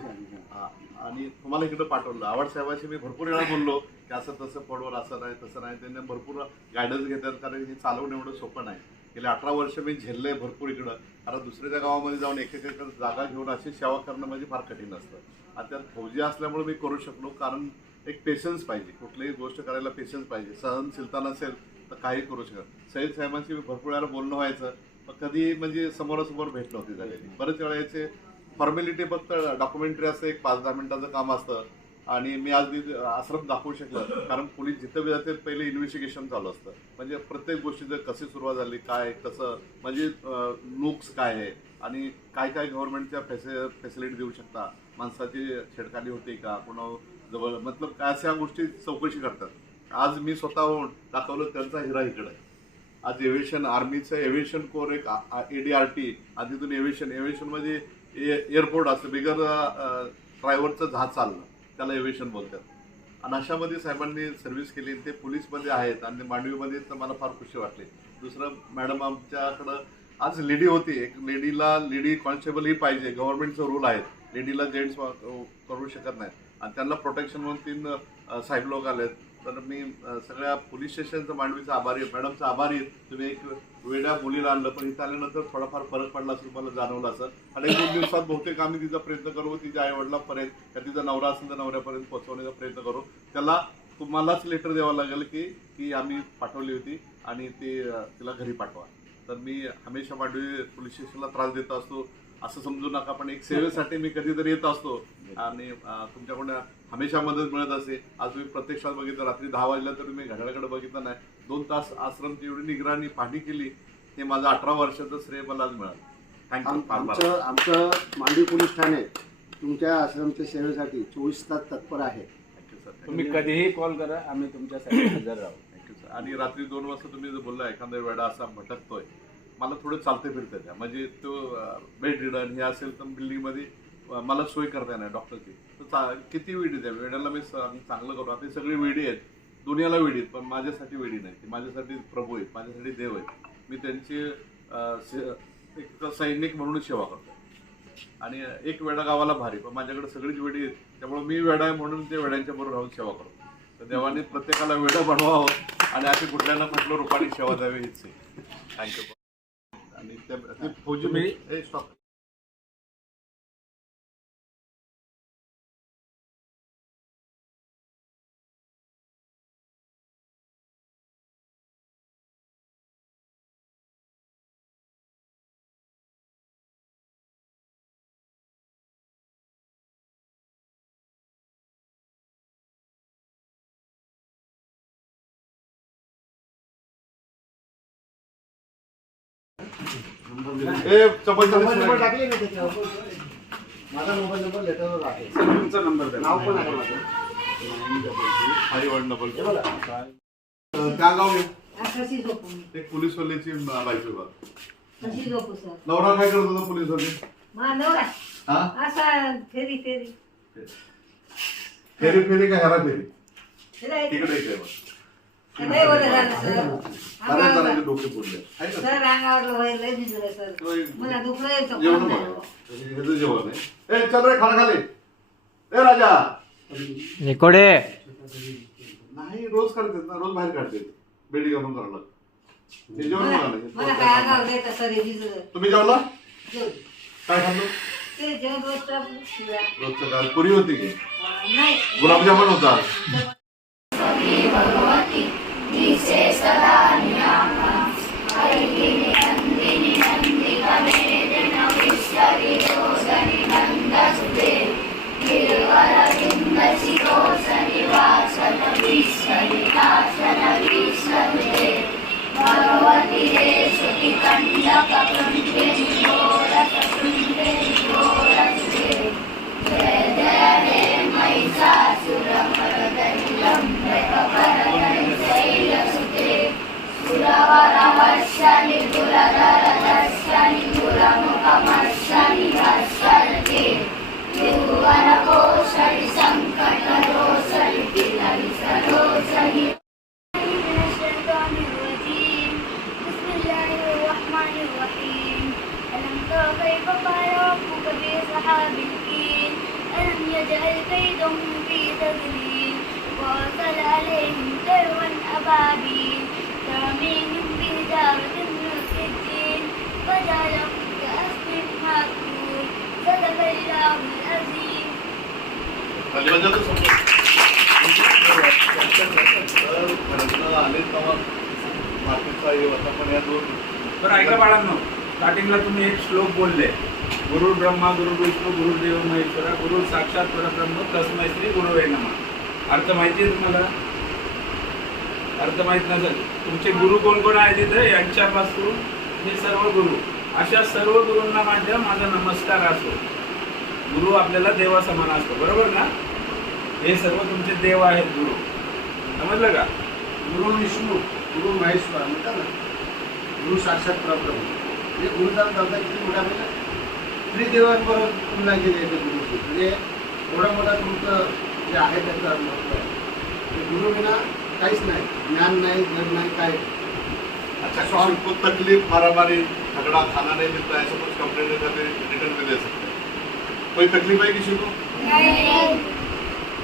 आणि तुम्हाला इकडं पाठवलं. आव्हाड साहेबांशी मी भरपूर वेळा बोललो की असं तसं पडवर असं नाही तसं नाही. त्यांनी भरपूर गायडन्स घेतात, कारण हे चालवणं एवढं सोपं नाही. गेले 18 वर्ष मी झेलले भरपूर इकडं, कारण दुसऱ्या गावामध्ये जाऊन एक जागा घेऊन अशी सेवा करणं म्हणजे फार कठीण असतं. आणि त्यात फौजी असल्यामुळे मी करू शकलो, कारण एक पेशन्स पाहिजे, कुठलीही गोष्ट करायला पेशन्स पाहिजे. सहनशीलता नसेल तर काही करू शकत. सईद साहेबांशी मी भरपूर वेळा बोलणं व्हायचं, पण कधी म्हणजे समोरासमोर भेट नव्हती झालेली. बरेच वेळा याचे फॉर्मॅलिटी फक्त डॉक्युमेंटरी असतं, एक 5-10 मिनिटाचं काम असतं. आणि मी आज आश्रम दाखवू शकलं, कारण पोलीस जिथं बी जाते पहिले इन्व्हेस्टिगेशन चालू असतं. म्हणजे प्रत्येक गोष्टीचं कशी सुरुवात झाली, काय कसं, म्हणजे नुक्स काय आहे आणि काय काय गव्हर्नमेंटच्या फॅसिलिटी देऊ शकता, माणसाची छेडखाली होते का, कोणा जवळ मतलब काय अशा गोष्टी चौकशी करतात. आज मी स्वतःहून दाखवलं त्यांचा हिरा इकडे. आज एव्हिएशन आर्मीचं एव्हिएशन कोर एक ADRT आणि तिथून एव्हिएशनमध्ये एअरपोर्ट असतं, बिगर ड्रायव्हरचं जहाज चाललं त्याला एव्हिएशन बोलतात. आणि अशामध्ये साहेबांनी सर्व्हिस केली. ते पोलीसमध्ये आहेत आणि मांडवीमध्ये तर मला फार खुशी वाटली. दुसरं मॅडम आमच्याकडं आज लेडी होती, एक लेडी कॉन्स्टेबल ही पाहिजे, गव्हर्नमेंटचं रूल आहे. लेडीला जेंट्स करू शकत नाही आणि त्यांना प्रोटेक्शन म्हणून 3 साहेब लोक आलेत. तर मी सगळ्या पोलीस स्टेशनचं मांडवीचा आभारी आहे, मॅडमचा आभारी आहे. तुम्ही एक वेड्या मुलीला आणलं, पण इथं आल्यानंतर थोडाफार फरक पडला असेल, मला जाणवलं असं. आणि 1-2 दिवसात बहुतेक आम्ही तिचा प्रयत्न करू, तिच्या आईवडिलांपर्यंत किंवा तिचा नवरा असेल तर नवऱ्यापर्यंत पोहोचवण्याचा प्रयत्न करू. त्याला तुम्हालाच लेटर द्यावं लागेल की आम्ही पाठवली होती आणि तिला घरी पाठवा. तर मी हमेशा मांडवी पोलीस स्टेशनला त्रास देत असतो असं समजू नका, पण एक सेवेसाठी मी कधीतरी येत असतो आणि तुमच्याकडून हमेशा मदत मिळत असते. आज मी प्रत्यक्षात बघितलं, रात्री 10 वाजल्या तरी मी घड्याळाकडे बघितलं नाही. 2 तास आश्रमची एवढी निगराणी पाहणी केली, हे माझं 18 वर्षाचं श्रेय मला आज मिळालं. थँक्यू. आमचं मांडवी पोलीस ठाणे तुमच्या आश्रमच्या सेवेसाठी 24 तास तत्पर आहे. Thank you sir. तुम्ही कधीही कॉल करा, आम्ही तुमच्यासाठी हजर राहू. Thank you sir. आणि रात्री 2 वाजता तुम्ही जर बोलला एखादा वेळा असा भटकतोय, मला थोडं चालते फिरतं त्या, म्हणजे तो बेड रिडन हे असेल तर बिल्डिंगमध्ये मला सोय करता येणार डॉक्टरची, तर किती वेडी द्या वेड्याला मी चांगलं करू. आता सगळी वेडी आहेत, दुनियाला वेडी आहेत, पण माझ्यासाठी वेडी नाही. ती माझ्यासाठी प्रभू आहेत, माझ्यासाठी देव आहेत. मी त्यांची एक सैनिक म्हणून सेवा करतो. आणि एक वेडा गावाला भारी, पण माझ्याकडे सगळीच वेडी आहेत, त्यामुळे मी वेडा आहे म्हणून ते वेड्यांच्या बरोबर राहून सेवा करतो. तर देवाने प्रत्येकाला वेडं बनवावं आणि अशी कुठल्या ना कुठल्या रूपाने सेवा द्यावी हीच आहे. थँक्यू. आणि ते फौजी स्टॉप चप्पल मोबाईल नंबर टाकले ना त्याच्यावर. माझा मोबाईल नंबर लेटरवर आहे. तुमचा नंबर द्या. नाव पण आहे माझं. हे बघा. काय? त्या गाव कशी झोपू मी एक पोलीसवाल्याची बायको बघ. कशी झोपू सर नवरा काय करत होता पोलीसवाले? मा नवरा हा असा फेरी फेरी फेरी फेरी का हेरा फेरी? फिरायचं. तिकडे एक आहे बघ. लय बरं झालं सर बऱ्याच जणांचे डोके फोडले आहे का? सर अंगावर लय भिजलं सर मला दुखलं यायचं जेवण काम बघ. नाही. ह्याचं जेवण आहे. ए चल रे खाना खाली. ए राजा निकोडे नाही रोज काढतात ना, रोज बाहेर काढतात. बेडी घालून करायला हे जेवण मला काय अंगावर द्यायचं सर हे भिजलं तुम्ही जेवला? जेवण. काय खाल्लं? ते जेवण रोजचा शिरा. रोजचं काल पुरी होती की नाही गुलाबजामुन होता. ألم يجعل كيدهم في تضليل وأرسل عليهم طيرا أبابيل ترميهم بحجارة من سجيل فجعلهم كعصف مأكول صدق الله العظيم. तर ऐका बाळांनो, स्टार्टिंगला तुम्ही एक श्लोक बोलले, गुरु ब्रह्मा गुरु विष्णू गुरुदेव महेश्वरा गुरु साक्षात परब्रह्म तस्मै श्री गुरुवे नमः. अर्थ माहिती आहे तुम्हाला? अर्थ माहित नसेल, तुमचे गुरु कोण कोण आहेत तिथे? यांच्यापासून हे सर्व गुरु, अशा सर्व गुरूंना माझा नमस्कार असो. गुरु आपल्याला देवासमान असतो, बरोबर ना? हे सर्व तुमचे देव आहेत गुरु, समजलं का? गुरु विष्णू गुरु महेश्वर म्हणतात ना, गुरु साक्षात परब्रह्म. म्हणजे गुरुदान करता किती मोठ्या म्हणजे त्रिदेवांबरोबर तुलना केली आहे गुरुची. म्हणजे एवढा मोठा तुमचं जे आहे त्याचं महत्व आहे. ते गुरु विना काहीच नाही, ज्ञान नाही, जग नाही, काय. अच्छा, किसी को तकलीफ मारामारी झगड़ा खाना नहीं मिलता है, ऐसा कुछ कंप्लेंट करके रिटर्न में दे सकते हैं. कोई तकलीफ है किसी को?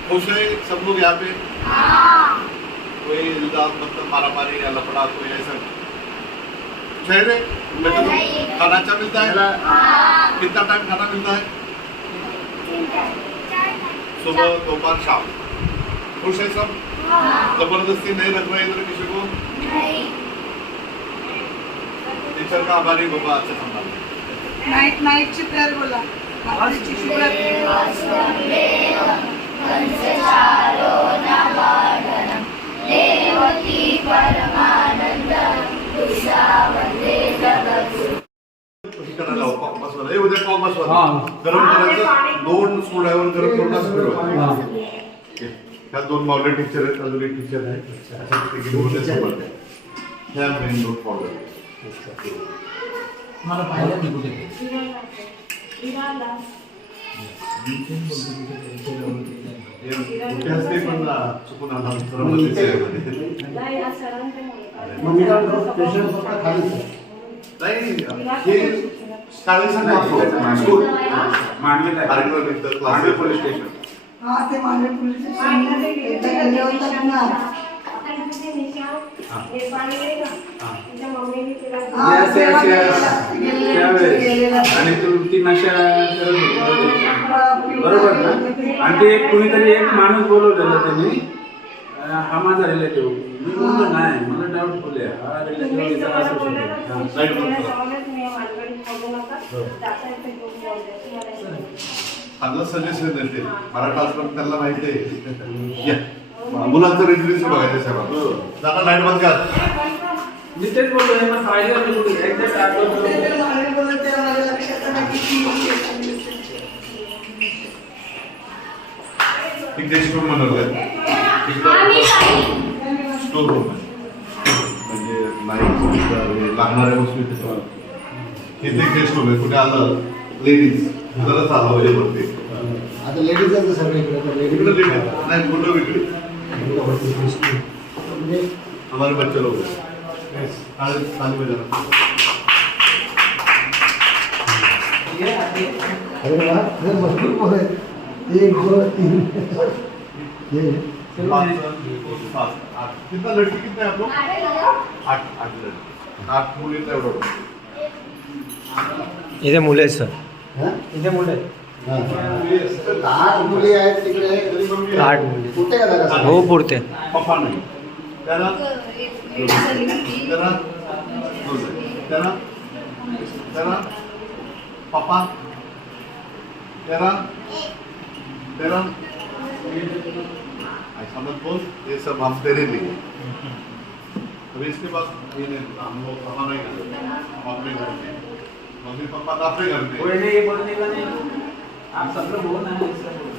खुश है सब लोग यहाँ पे? कोई इल्जाम मतलब मारामारी या लफड़ा कोई ऐसा चेहरे खाना अच्छा मिलता है? कितना टाइम खाना मिलता है? सुबह दोपहर शाम. खुश है सब? जबरदस्ती नहीं रख रहे इधर किसी को? टीचर का आभारी बाबा अच्छा संभाल. नाईटची प्रेयर बोला. रात्रीची शिवरात्री. उद्या पाव बसवा. गरम करायचं 2 स्क्रूड्रायव्हर गरम करून फिरवा. ह्या 2 मावले टीचर आहेत, अजून एक टीचर आहे. ह्या मेन रोड फॉलो. मला पाहिलं नाही कुठे. पण चुकून आला मग मी काय म्हणतो, पेशंट फक्त खालीच आहे. नाही. School Mandve police station. हा ते मांडवे पोलीस स्टेशन एकदा गेले होते ना. हा, सेवा केलेला. आणि ती नशा करत होती, बरोबर ना? आणि ते कुणीतरी एक माणूस बोलवलेला त्यांनी, हा माझा रिलेटिव्ह. मी बोललो नाही, मला डाऊट बोलले हा रिलेटिव्ह असू शकतो. चांगलं सजेशन देते मराठा आश्रम, त्यांना माहिती आहे. मुलांचं रेजिडेन्सी बघायचं साहेब. जाता लाईट बंद कर. एक गेस्ट रूम बनवलं स्टोर रूम म्हणजे नाही लागणाऱ्या वस्तू इथे ठेवा. इथे गेस्ट रूम आहे, कुठे आलं लेडीज तरच आलं पाहिजे वरती. आता लेडीजचं सगळं इकडे इकडे लेडीज नाही, मुलं वेगळी. म्हणजे हमारे बच्चे लोग ताली बजाना. अरे वाह, अरे भरपूर पोरं आहेत. 1 2 3 ये 5 7 8 कितना लड़की कितना है आप लोग? 8 लड़की 8 मुलींचा एवढं होतं. इथे मुले आहेत सर, हां इथे मुले आहेत. हां 8 मुली आहेत तिकडे. 8 मुली कुठे का जागा? हो पुरते. पप्पा नाही त्याला त्याला त्याला पापा तेरा तेरा ऐसा मत बोल, ये सब हम तेरे लिए. अभी इसके बाद ये नहीं, हम लोग हमारा नहीं करते, हम अपने घर में मम्मी पापा अपने घर में.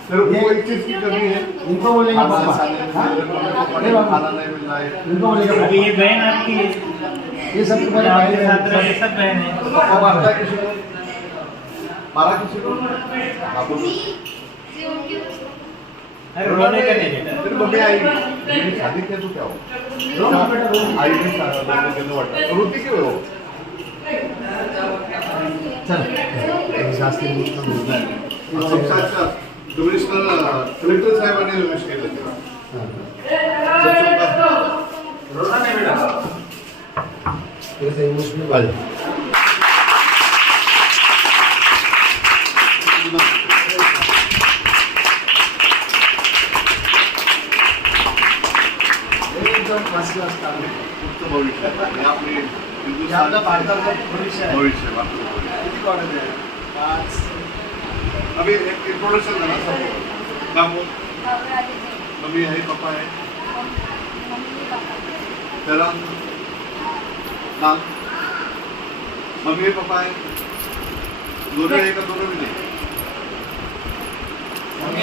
सिर्फ वो एक चीज की कमी है, इनको बोलेंगे खाना पापा. खाना नहीं मिल रहा है. इनको बोलेंगे अभी ये पापा. बहन आपकी है, ये सब तुम्हारे आपके भाई साथ हैं. ये सब बहन है. पापा मारता है किसी को? मारा किसी को? हाँ बोलो. अरे रोने का नहीं बेटा. तेरी मम्मी आई मेरी शादी किया तो क्या हो? आई ने शादी केलं वाटतं. रोती क्यों हो? शास्त्री संस्थाच्या कमिशनर कलेक्टर साहेबांनी विश केलं तेव्हा. इमोशनल एकदम फर्स्ट क्लास काम आहे. पुढचं भविष्य हे आपले हे आपलं भारताचं भविष्य आहे. भविष्य किती कॉलेज आहे? 5 अभी एक इंट्रोडक्शन देना सबको. नाम बोल. मम्मी है, पापा है, तेरा नाम. मम्मी पापा है, दोनों है का दोनों भी नहीं?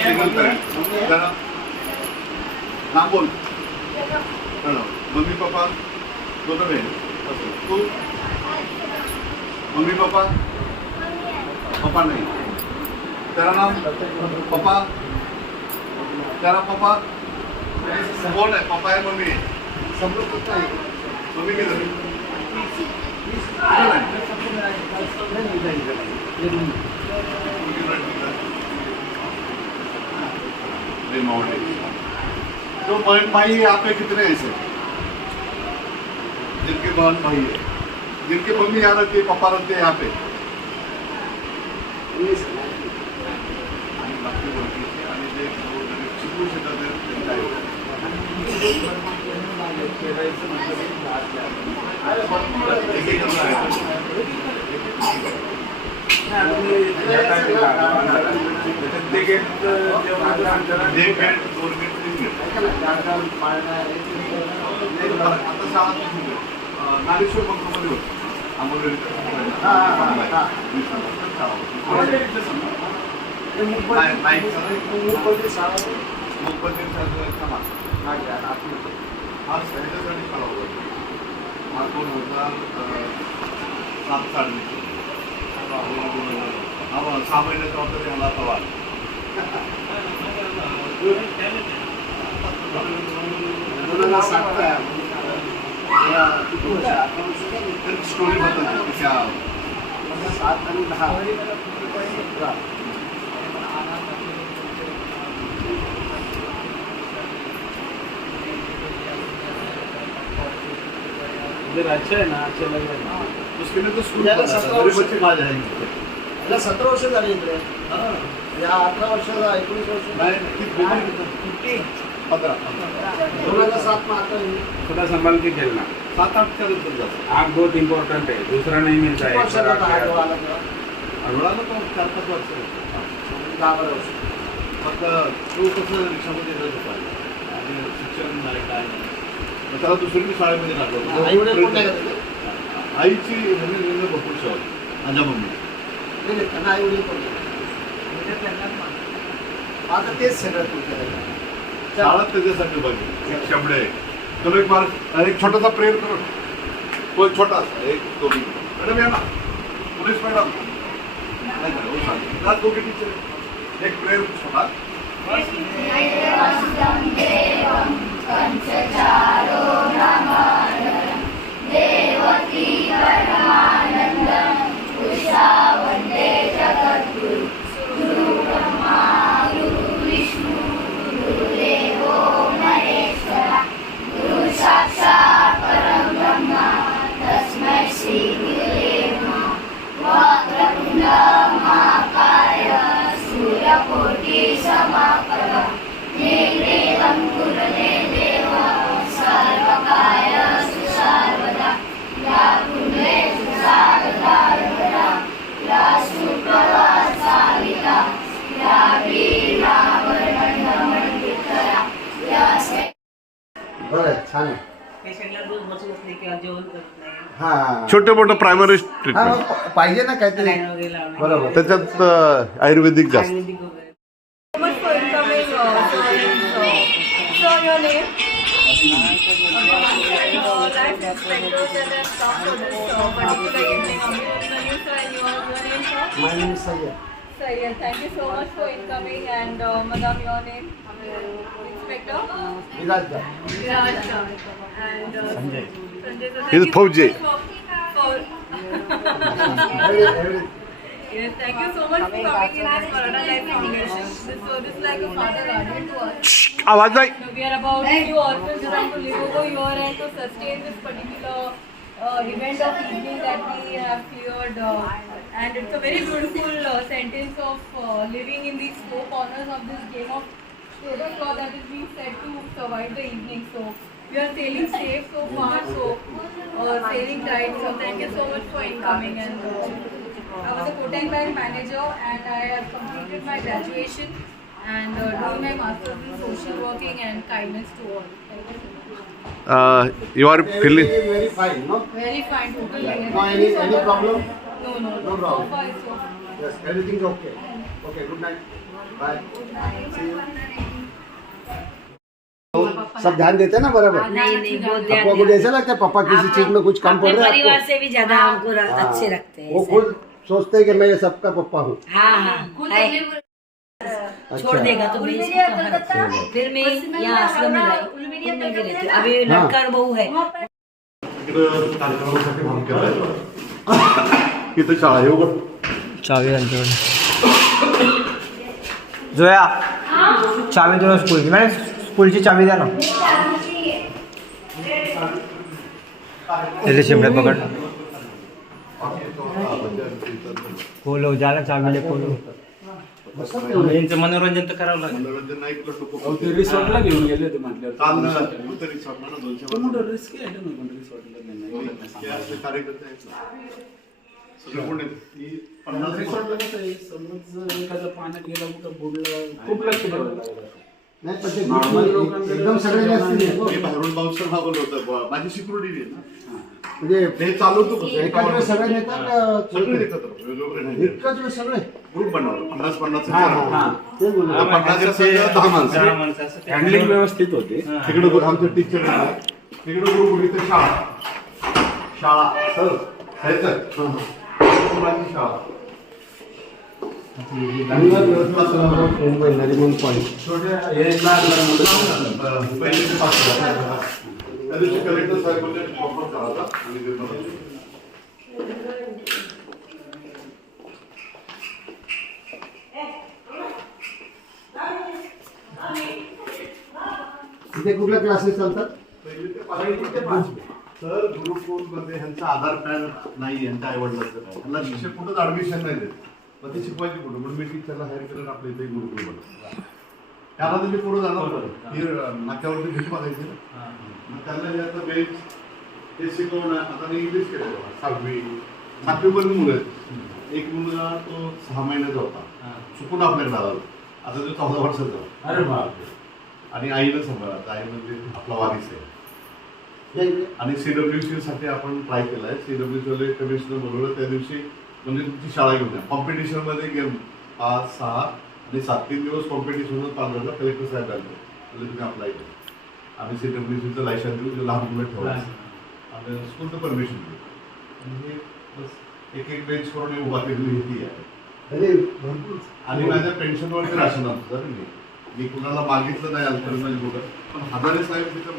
Single parent. तेरा नाम बोल. मम्मी पापा दोनों बहन. तू मम्मी पापा पापा नहीं. तेरा नाम पापा. तेरा पापा कौन है? पापा है, मम्मी है. सब लोग कितना है? मम्मी किधर है? तो बहन भाई यहाँ पे कितने ऐसे जिनके बहन भाई है, जिनकी मम्मी यहाँ रहती है, पापा रहते हैं यहाँ पे? आणि बाकी ओळखीचे आणि जे शिकवू शकत आहेत त्यांना आता शाळा नागेश्वर बंकमध्ये होतं. आंबोली हा ह्याच्यासाठी शाळा होता. हा 2007-8 हा 6 महिन्याचा होता तरी मला आता वाढ. स्टोरी बदल त्या 7 आणि 10 अच्छा है ना, अच्छा लग रहा है. उसके लिए तो स्कूल याला 17 वर्ष. बच्चे कहाँ जाएंगे? याला 17 वर्ष झाली इकडे. या 18 वर्षाचा 19 वर्ष नहीं, कितने 15 2007 में आता है. थोड़ा संभाल के खेलना. 7-8 का नंतर जाता. आग बहुत इम्पोर्टेंट है, दूसरा नहीं मिलता है. वर्षाचा बाहेर वाला अडवळाला तो 4-5 वर्ष 10 वर्ष. फक्त तो कसं रिक्षामध्ये येत होता आणि शिक्षण नाही काय नाही. मग त्याला दुसरीकडे शाळेमध्ये टाकलं. आई वडील कोण नाही करत का? आईची म्हणजे भरपूर सेवा माझ्या मम्मी. नाही नाही, त्यांना आई वडील कोण नाही. आता तेच सगळं तुमच्याकडे. शाळा त्याच्यासाठी बघी एक शंभर आहे. चलो एक बार एक छोटासा प्रेयर करो. तो एक छोटा एक दोघी मॅडम या ना पोलीस मॅडम नाही का, हो सांग. ना दोघी टीचर एक प्रेयर छोटा. बरं आहे, छान आहे. पेशंटला रोज बसून असले किंवा जेवण करत नाही, हा छोटे मोठं प्रायमरी हा ट्रीटमेंट मग पाहिजे ना काहीतरी. लाईन वगैरे लावणे, बरोबर. त्याच्यात आयुर्वेदिक जास्त. आयुर्वेदिक वगैरे. My name is Sayyid. Sayyid, thank you so much for incoming and Madam, your name? Inspector? Viraj दा. Viraj sir. And Sanjay. Sanjay, He's Fauji. Yes, thank you so much for coming in this Corona Life Foundation. This is like a father guardian to us. आवाज नाही. We are about few orphans trying to live over here and to sustain this particular event of evening that we have cleared. And it's a very beautiful sentence of living in these four corners of this game of tablecloth that is being said to survive the evening. So we are sailing safe so far, so sailing tight. So thank you so much for incoming. And I was a Kotak Bank manager and I have completed my graduation and doing my master's in social working and kindness to all. Thank you so much. You are feeling. Very fine, no? Very fine, totally. No any problem? No, no, No no. problem. So far it's so fine. Yes, everything is okay. Okay, good night. Bye. See you. सब ध्यान देते ना बराबर. नहीं नहीं, बहुत ध्यान पापा को देते जैसा लगता है पापा किसी चीज में कुछ कम पड़ अपने रहा है परिवार आपको? से भी ज्यादा हमको अच्छे रखते हैं वो ऐसे। खुद सोचते हैं कि मैं ये सबका पप्पा हूँ. हाँ हाँ है। छोड़ देगा तो मैं इसको कहाँ रखूं? फिर मैं यहाँ आश्रम में लाई उनमें भी रहती हूँ। अभी लड़का और बहू है। इकडं कार्यक्रमासाठी भाग केलाय. इथं शाळा आहे उघड. चावी त्यांच्याकडे. जोया चावी देऊ स्कूलची. मॅडम स्कूलची चावी द्या ना. त्याला शिमड्यात पकड. खोलो ज्याला चावी दे खोलो. यांचं मनोरंजन तर करावं लागेल. मनोरंजन नाही केलं अहो, डोकं. ते रिसॉर्टला घेऊन गेले होते म्हटल्यावर. काल ना तरी स्वप्नानं 200 मोठं रिस्क आहे ना पण रिसॉर्टला नाही. हे असले कार्यकर्ते आहेत ना. सगळे कोण आहेत? ही 50 रिसॉर्टला कसं आहे, समज एखादा पाण्यात गेला कुठं बुडलं खूप लक्ष ठेवायला लागलं. नाही पण ते ग्रुप एकदम सगळे नसतील. मी बाहेरून बाउन्सर मागवलं होतं. माझी सिक्युरिटी आहे ना. म्हणजे हे चालवतो कसं एकाच वेळेस सगळे नेतात का? सगळे एकत्र वेगवेगळे नाही. एकाच वेळेस सगळे. ग्रुप बनवलं 50-50 हा हा ते बोलू. 50 10 माणसं. 10 माणसं असं ते. हँडलिंग व्यवस्थित होते. तिकडे बघ आमचे टीचर तिकडे ग्रुप इथे शाळा सर मुलांची शाळा. मुंबई नरिमन पॉईंट. छोट्या हे लहान लहान मुलं पहिले ते 5 त्या दिवशी कलेक्टर साहेब बोलले वापर करायचा आणि ते बनवलं. तिथे कुठल्या क्लासेस चालतात? पहिली ते 5वी. सर गुरुकुलमध्ये ह्यांचा आधार कार्ड नाही यांच्या आईवडिलांचं नाही. ह्यांना शिक्षक कुठंच ॲडमिशन नाही देत. मग ते शिकवायची कुठं म्हणून मी टीचरला हायर केलं आपल्या इथे गुरुकुल बनवलं. त्याला तर मी पुढं जाणार होतं. ही नाक्यावरती भीक मागायची ना. मग त्यांना जे आता बेंच ते शिकवणं आता मी इंग्लिश केलं 7वी पर्यंत मुलं आहेत. एक मुलगा तो 6 महिन्याचा होता चुकून आपल्याकडे आला. आता तो 14 वर्षाचा. अरे बाप. आणि आईनं सांभाळा. आई म्हणजे आपला वारीस आहे. आणि CWC साठी आपण ट्राय केला आहे. CWC कमिशनर बोलवलं त्या दिवशी, म्हणजे तुमची शाळा घेऊन या. कॉम्पिटिशनमध्ये गेम 5, 6 आणि 7 3 दिवस कॉम्पिटिशन पालघरला कलेक्टर साहेब आले, म्हणजे तुम्ही अप्लाय केलं. आम्ही CWCचं लायसन देऊ, जे लहान मुलं ठेवायचं आणि स्कूलचं परमिशन देऊ. आणि हे बस एक बेंच करून उभा केलेली ती आहे. आणि माझ्या पेन्शनवरती राशन आणतो सर मी कुणाला मागितलं नाही अल्परमेंट बोलत, पण हजारे साहेब तिथं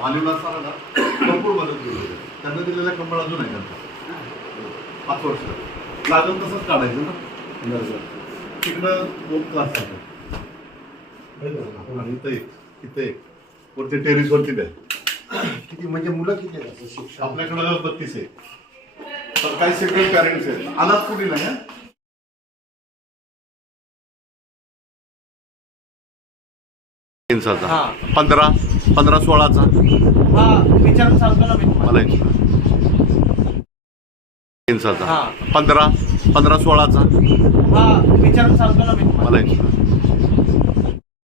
वालीला असताना ना भरपूर मदत केली. त्यांना दिलेला कंबळ अजून आहे त्यांचा 5 वर्ष लागून तसंच काढायचं ना. तिकडं 2 क्लास आहे आणि इथं एक वरती टेरिसवरती द्या. किती म्हणजे मुलं किती आहेत शिक्षण? आपल्याकडं 32 आहे. तर काही सिंगल पॅरेंट्स आहेत. अनाथ कुणी नाही. 15, 16चा विचारून सांगतो ना मी मला 15, 16चा विचारून सांगतो ना मी मला